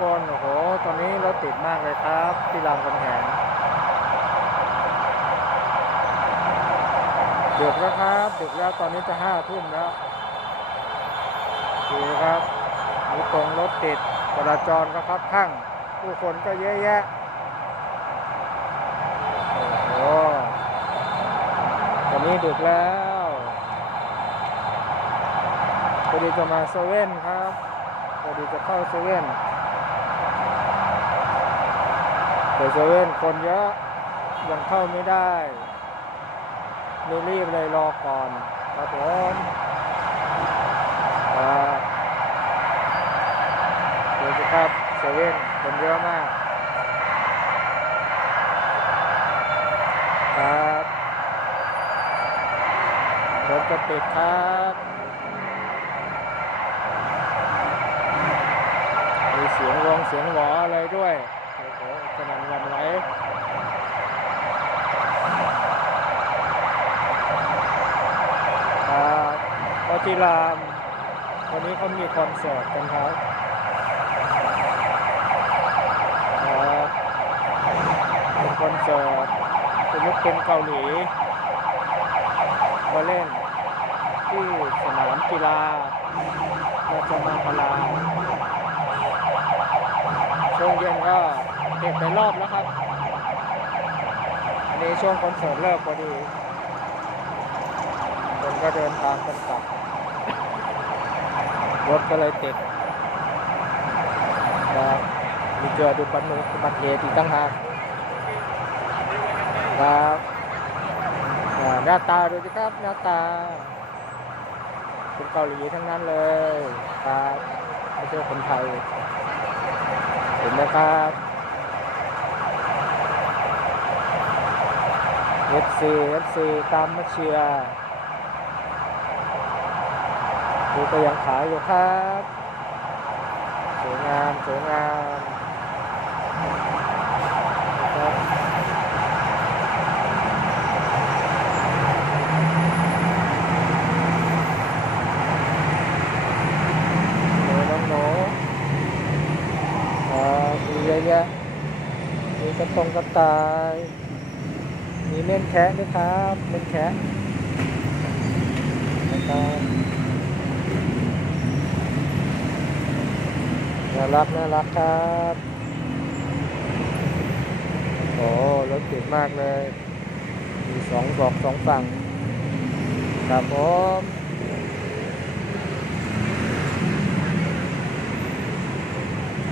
คน โอ้โห ตอนนี้รถติดมากเลยครับ ที่รามคำแหงดึกแล้วครับดึกแล้วตอนนี้จะห้าทุ่มแล้วดูครับมีตรงรถติดจราจรก็ครับข้างผู้คนก็เยอะแยะโอ้โหตอนนี้ดึกแล้วพอดีจะมาเซเว่นครับพอดีจะเข้าเซเว่น แต่เซเว่นคนเยอะยังเข้าไม่ได้เลยรีบเลยรอก่อนครับผมดูสิครับเซเว่นคนเยอะมากครับรถจะติดครับมีเสียงวงเสียงหวออะไรด้วยโอ้โหสนั่นหวันไหวครับ พอที่รามวันนี้เขามีคอนเสิร์ตกันครับครับเป็นคอนเสิร์ตเป็นลูกเป็นเกาหลีมาเล่นที่สนามกีฬาราชมังคลาช่วงเย็นก็เก็บไปรอบแล้วครับ อันนี้ช่วงคอนเสิร์ตเลิกพอดีคนก็เดินทางกันกลับ รถก็เลยติดนะมีเจอดูปันนุอุบัติเหตุอีกตั้งหากครับหน้าตาดูสิครับหน้าตาเป็นเกาหลีทั้งนั้นเลยครับไม่ใช่คนไทย เห็นไหมครับ FC FC ตามมาเชียร์ ดูก็ยังขายอยู่ครับสวยงามสวยงามนะครับหนูน้องหนูอ่ามีเยอะแยะมีกระตงกระต่าย มีเม่นแคะด้วยครับ เม่นแคะนะครับารักน่ารักครับโอ้รถติดมากเลย มีสองบอกสองฝั่งครับผม